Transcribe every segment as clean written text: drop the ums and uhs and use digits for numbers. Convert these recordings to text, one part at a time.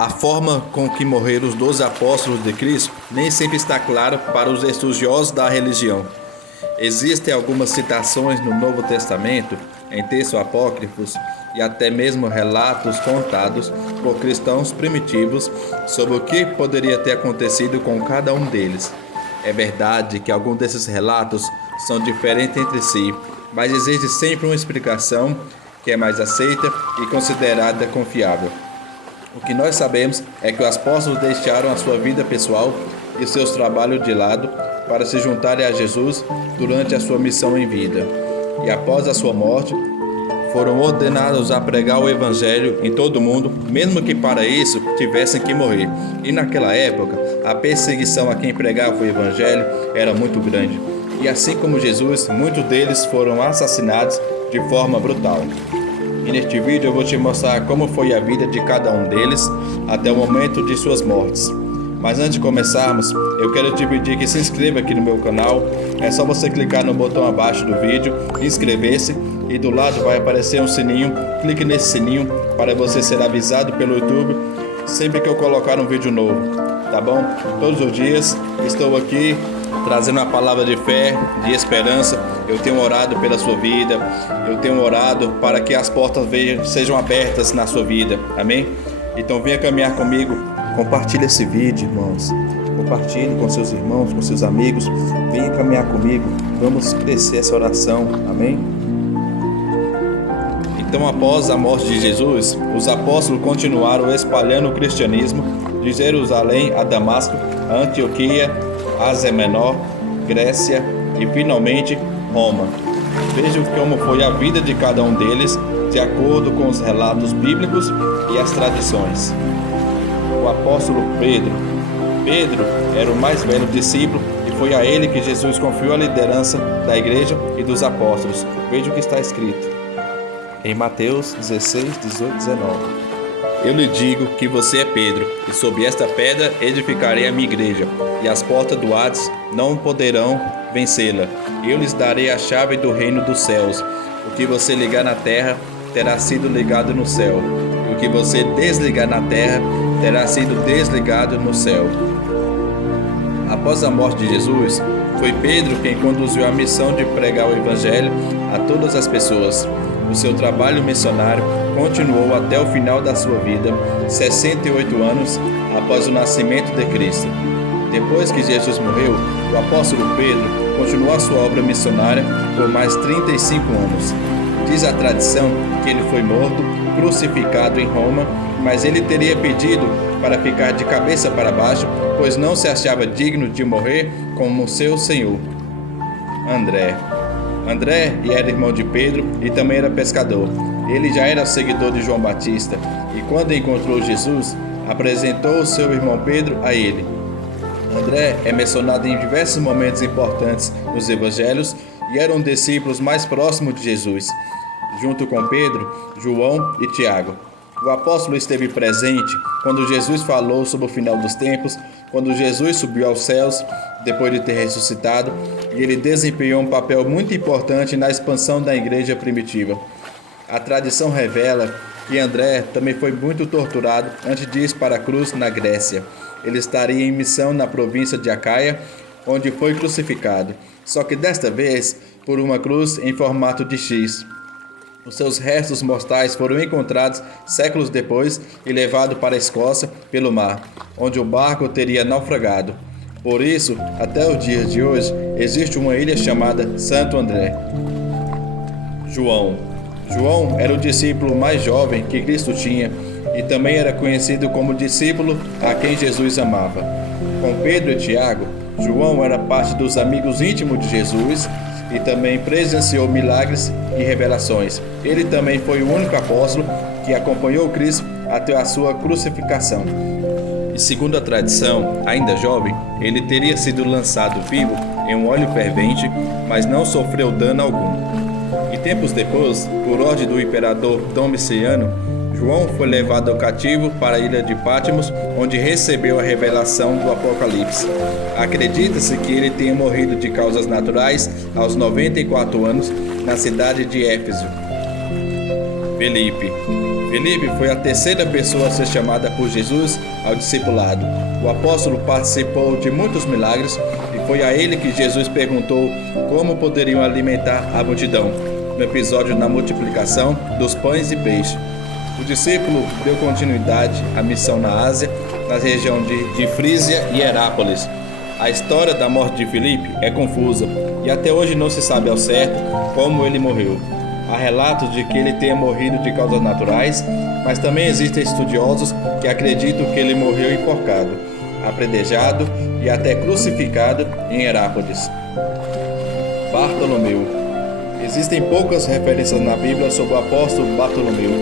A forma com que morreram os 12 apóstolos de Cristo nem sempre está clara para os estudiosos da religião. Existem algumas citações no Novo Testamento, em textos apócrifos e até mesmo relatos contados por cristãos primitivos sobre o que poderia ter acontecido com cada um deles. É verdade que alguns desses relatos são diferentes entre si, mas existe sempre uma explicação que é mais aceita e considerada confiável. O que nós sabemos é que os apóstolos deixaram a sua vida pessoal e seus trabalhos de lado para se juntarem a Jesus durante a sua missão em vida. E após a sua morte, foram ordenados a pregar o Evangelho em todo o mundo, mesmo que para isso tivessem que morrer. E naquela época, a perseguição a quem pregava o Evangelho era muito grande. E assim como Jesus, muitos deles foram assassinados de forma brutal. E neste vídeo eu vou te mostrar como foi a vida de cada um deles até o momento de suas mortes. Mas antes de começarmos, eu quero te pedir que se inscreva aqui no meu canal. É só você clicar no botão abaixo do vídeo, inscrever-se e do lado vai aparecer um sininho. Clique nesse sininho para você ser avisado pelo YouTube sempre que eu colocar um vídeo novo, tá bom? Todos os dias estou aqui trazendo uma palavra de fé, de esperança. Eu tenho orado pela sua vida, eu tenho orado para que as portas sejam abertas na sua vida, amém? Então venha caminhar comigo, compartilhe esse vídeo, irmãos, compartilhe com seus irmãos, com seus amigos, venha caminhar comigo, vamos crescer essa oração, amém? Então, após a morte de Jesus, os apóstolos continuaram espalhando o cristianismo de Jerusalém a Damasco, a Antioquia, Ásia Menor, Grécia e finalmente Roma. Vejam como foi a vida de cada um deles, de acordo com os relatos bíblicos e as tradições. O apóstolo Pedro. Pedro era o mais velho discípulo e foi a ele que Jesus confiou a liderança da igreja e dos apóstolos. Veja o que está escrito em Mateus 16, 18, 19. Eu lhe digo que você é Pedro, e sob esta pedra edificarei a minha igreja, e as portas do Hades não poderão vencê-la. Eu lhes darei a chave do reino dos céus. O que você ligar na terra terá sido ligado no céu, e o que você desligar na terra terá sido desligado no céu. Após a morte de Jesus, foi Pedro quem conduziu a missão de pregar o Evangelho a todas as pessoas. O seu trabalho missionário continuou até o final da sua vida, 68 anos após o nascimento de Cristo. Depois que Jesus morreu, o apóstolo Pedro continuou a sua obra missionária por mais 35 anos. Diz a tradição que ele foi morto, crucificado em Roma, mas ele teria pedido para ficar de cabeça para baixo, pois não se achava digno de morrer como seu Senhor. André era irmão de Pedro e também era pescador. Ele já era seguidor de João Batista e quando encontrou Jesus, apresentou o seu irmão Pedro a ele. André é mencionado em diversos momentos importantes nos evangelhos e era um dos discípulos mais próximos de Jesus, junto com Pedro, João e Tiago. O apóstolo esteve presente quando Jesus falou sobre o final dos tempos, quando Jesus subiu aos céus depois de ter ressuscitado, e ele desempenhou um papel muito importante na expansão da igreja primitiva. A tradição revela que André também foi muito torturado antes de ir para a cruz na Grécia. Ele estaria em missão na província de Acaia, onde foi crucificado, só que desta vez por uma cruz em formato de X. Os seus restos mortais foram encontrados séculos depois e levados para a Escócia pelo mar, onde o barco teria naufragado. Por isso, até os dias de hoje, existe uma ilha chamada Santo André. João era o discípulo mais jovem que Cristo tinha e também era conhecido como discípulo a quem Jesus amava. Com Pedro e Tiago, João era parte dos amigos íntimos de Jesus e também presenciou milagres e revelações. Ele também foi o único apóstolo que acompanhou Cristo até a sua crucificação. E segundo a tradição, ainda jovem, ele teria sido lançado vivo em um óleo fervente, mas não sofreu dano algum. E tempos depois, por ordem do imperador Domiciano, João foi levado cativo para a ilha de Patmos, onde recebeu a revelação do Apocalipse. Acredita-se que ele tenha morrido de causas naturais aos 94 anos na cidade de Éfeso. Filipe foi a terceira pessoa a ser chamada por Jesus ao discipulado. O apóstolo participou de muitos milagres e foi a ele que Jesus perguntou como poderiam alimentar a multidão, no episódio da multiplicação dos pães e peixes. O discípulo deu continuidade à missão na Ásia, na região de Frígia e Herápolis. A história da morte de Filipe é confusa e até hoje não se sabe ao certo como ele morreu. Há relatos de que ele tenha morrido de causas naturais, mas também existem estudiosos que acreditam que ele morreu enforcado, apedrejado e até crucificado em Herápolis. Bartolomeu. Existem poucas referências na Bíblia sobre o apóstolo Bartolomeu.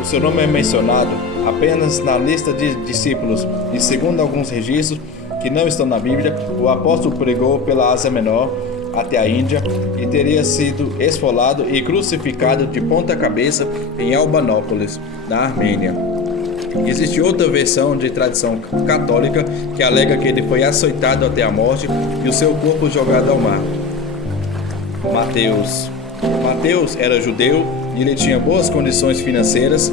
O seu nome é mencionado apenas na lista de discípulos e, segundo alguns registros que não estão na Bíblia, o apóstolo pregou pela Ásia Menor até a Índia e teria sido esfolado e crucificado de ponta cabeça em Albanópolis, na Armênia. Existe outra versão de tradição católica que alega que ele foi açoitado até a morte e o seu corpo jogado ao mar. Mateus era judeu e ele tinha boas condições financeiras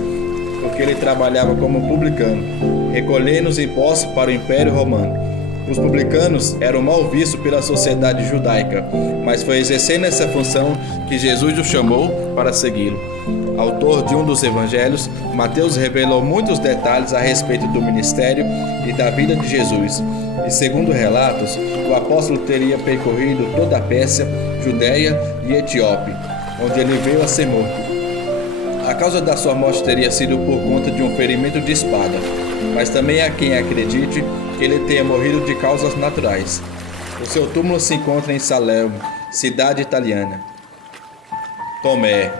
porque ele trabalhava como publicano, recolhendo os impostos para o Império Romano. Os publicanos eram mal vistos pela sociedade judaica, mas foi exercendo essa função que Jesus o chamou para segui-lo. Autor de um dos evangelhos, Mateus revelou muitos detalhes a respeito do ministério e da vida de Jesus. E segundo relatos, o apóstolo teria percorrido toda a Pérsia, Judéia e Etiópia, onde ele veio a ser morto. A causa da sua morte teria sido por conta de um ferimento de espada, mas também há quem acredite que ele tenha morrido de causas naturais. O seu túmulo se encontra em Salerno, cidade italiana. Tomé.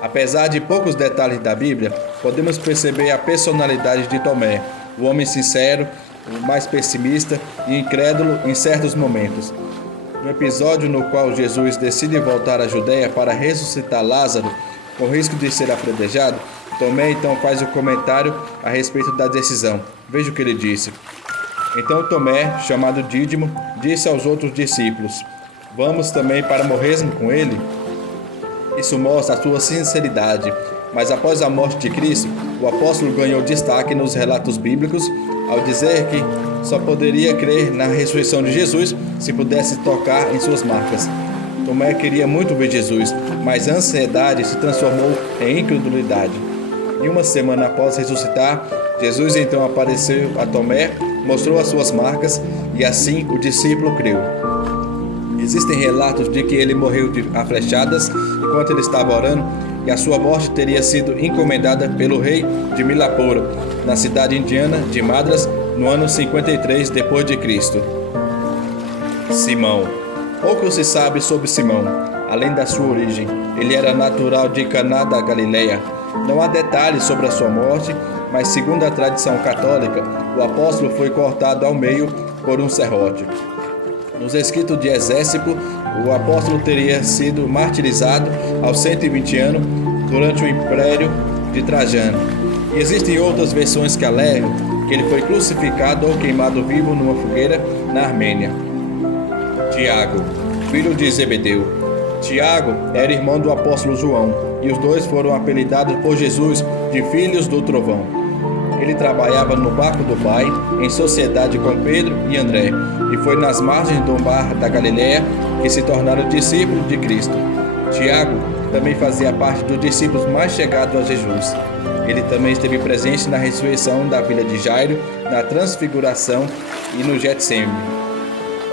Apesar de poucos detalhes da Bíblia, podemos perceber a personalidade de Tomé, o homem sincero, o mais pessimista e incrédulo em certos momentos. No episódio no qual Jesus decide voltar à Judéia para ressuscitar Lázaro, com risco de ser apedrejado, Tomé então faz o comentário a respeito da decisão. Veja o que ele disse. Então Tomé, chamado Dídimo, disse aos outros discípulos: "Vamos também para morrermos com ele?" Isso mostra a sua sinceridade, mas após a morte de Cristo, o apóstolo ganhou destaque nos relatos bíblicos ao dizer que só poderia crer na ressurreição de Jesus se pudesse tocar em suas marcas. Tomé queria muito ver Jesus, mas a ansiedade se transformou em incredulidade. E uma semana após ressuscitar, Jesus então apareceu a Tomé, mostrou as suas marcas e assim o discípulo creu. Existem relatos de que ele morreu a flechadas enquanto ele estava orando e a sua morte teria sido encomendada pelo rei de Milapora, na cidade indiana de Madras, no ano 53 d.C. Simão. Pouco se sabe sobre Simão, além da sua origem. Ele era natural de Caná da Galileia. Não há detalhes sobre a sua morte, mas segundo a tradição católica, o apóstolo foi cortado ao meio por um serrote. Nos escritos de Exésipo, o apóstolo teria sido martirizado aos 120 anos durante o Império de Trajano. E existem outras versões que alegam que ele foi crucificado ou queimado vivo numa fogueira na Armênia. Tiago, filho de Zebedeu. Tiago era irmão do apóstolo João, e os dois foram apelidados por Jesus de filhos do trovão. Ele trabalhava no barco do pai, em sociedade com Pedro e André, e foi nas margens do mar da Galileia que se tornaram discípulos de Cristo. Tiago também fazia parte dos discípulos mais chegados a Jesus. Ele também esteve presente na ressurreição da filha de Jairo, na transfiguração e no Getsêmani.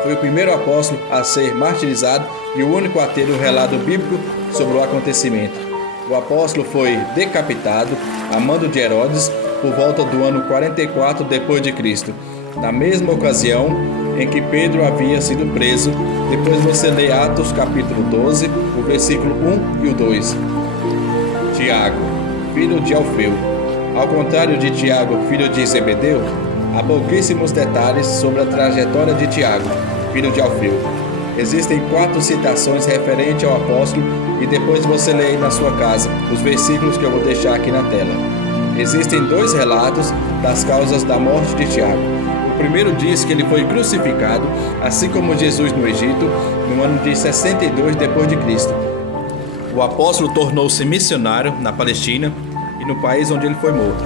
Foi o primeiro apóstolo a ser martirizado e o único a ter um relato bíblico sobre o acontecimento. O apóstolo foi decapitado a mando de Herodes por volta do ano 44 d.C., na mesma ocasião em que Pedro havia sido preso. Depois você lê Atos capítulo 12, o versículo 1 e o 2. Tiago, filho de Alfeu. Ao contrário de Tiago, filho de Zebedeu, há pouquíssimos detalhes sobre a trajetória de Tiago, filho de Alfeu. Existem 4 citações referentes ao apóstolo e depois você lê aí na sua casa os versículos que eu vou deixar aqui na tela. Existem 2 relatos das causas da morte de Tiago. O primeiro diz que ele foi crucificado, assim como Jesus no Egito, no ano de 62 d.C. O apóstolo tornou-se missionário na Palestina e e no país onde ele foi morto.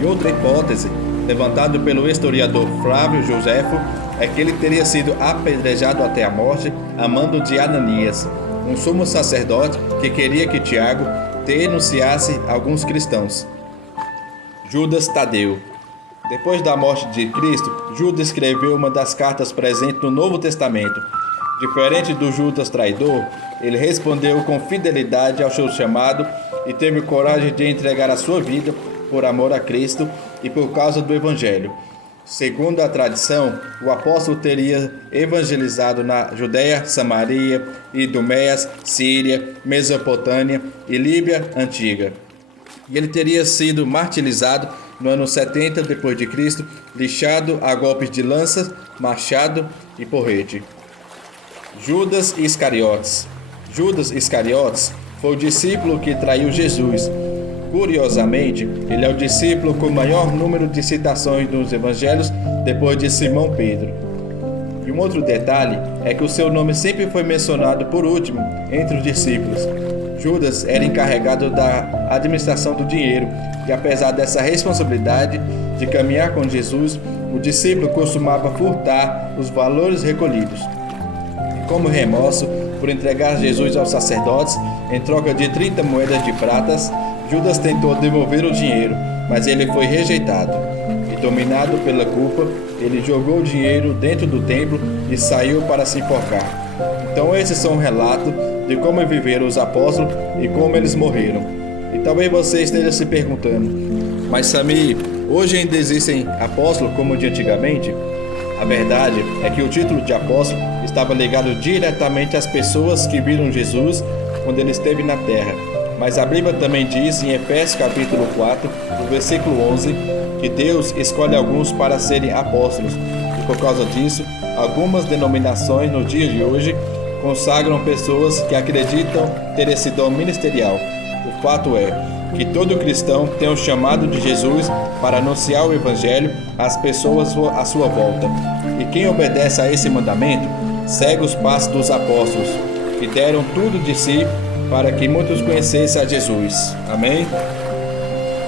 E outra hipótese, levantada pelo historiador Flávio Joséfo, é que ele teria sido apedrejado até a morte a mando de Ananias, um sumo sacerdote que queria que Tiago denunciasse alguns cristãos. Judas Tadeu. Depois da morte de Cristo, Judas escreveu uma das cartas presentes no Novo Testamento. Diferente do Judas traidor, ele respondeu com fidelidade ao seu chamado e teve coragem de entregar a sua vida por amor a Cristo e por causa do Evangelho. Segundo a tradição, o apóstolo teria evangelizado na Judéia, Samaria, Idumeia, Síria, Mesopotâmia e Líbia Antiga. E ele teria sido martirizado no ano 70 d.C., lixado a golpes de lança, machado e porrete. Judas Iscariotes. Judas Iscariotes foi o discípulo que traiu Jesus. Curiosamente, ele é o discípulo com o maior número de citações dos evangelhos depois de Simão Pedro. E um outro detalhe é que o seu nome sempre foi mencionado por último entre os discípulos. Judas era encarregado da administração do dinheiro e, apesar dessa responsabilidade de caminhar com Jesus, o discípulo costumava furtar os valores recolhidos. E como remorso por entregar Jesus aos sacerdotes em troca de 30 moedas de pratas, Judas tentou devolver o dinheiro, mas ele foi rejeitado. E, dominado pela culpa, ele jogou o dinheiro dentro do templo e saiu para se enforcar. Então esses são um relato de como viveram os apóstolos e como eles morreram. E talvez você esteja se perguntando: mas Samir, hoje ainda existem apóstolos como de antigamente? A verdade é que o título de apóstolo estava ligado diretamente às pessoas que viram Jesus quando ele esteve na terra. Mas a Bíblia também diz em Efésios capítulo 4, no versículo 11, que Deus escolhe alguns para serem apóstolos. E por causa disso, algumas denominações no dia de hoje consagram pessoas que acreditam ter esse dom ministerial. O fato é que todo cristão tem o chamado de Jesus para anunciar o Evangelho às pessoas à sua volta. E quem obedece a esse mandamento segue os passos dos apóstolos, que deram tudo de si para que muitos conhecessem a Jesus. Amém?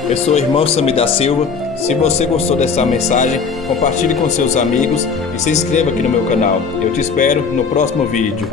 Eu sou o irmão Samir da Silva. Se você gostou dessa mensagem, compartilhe com seus amigos e se inscreva aqui no meu canal. Eu te espero no próximo vídeo.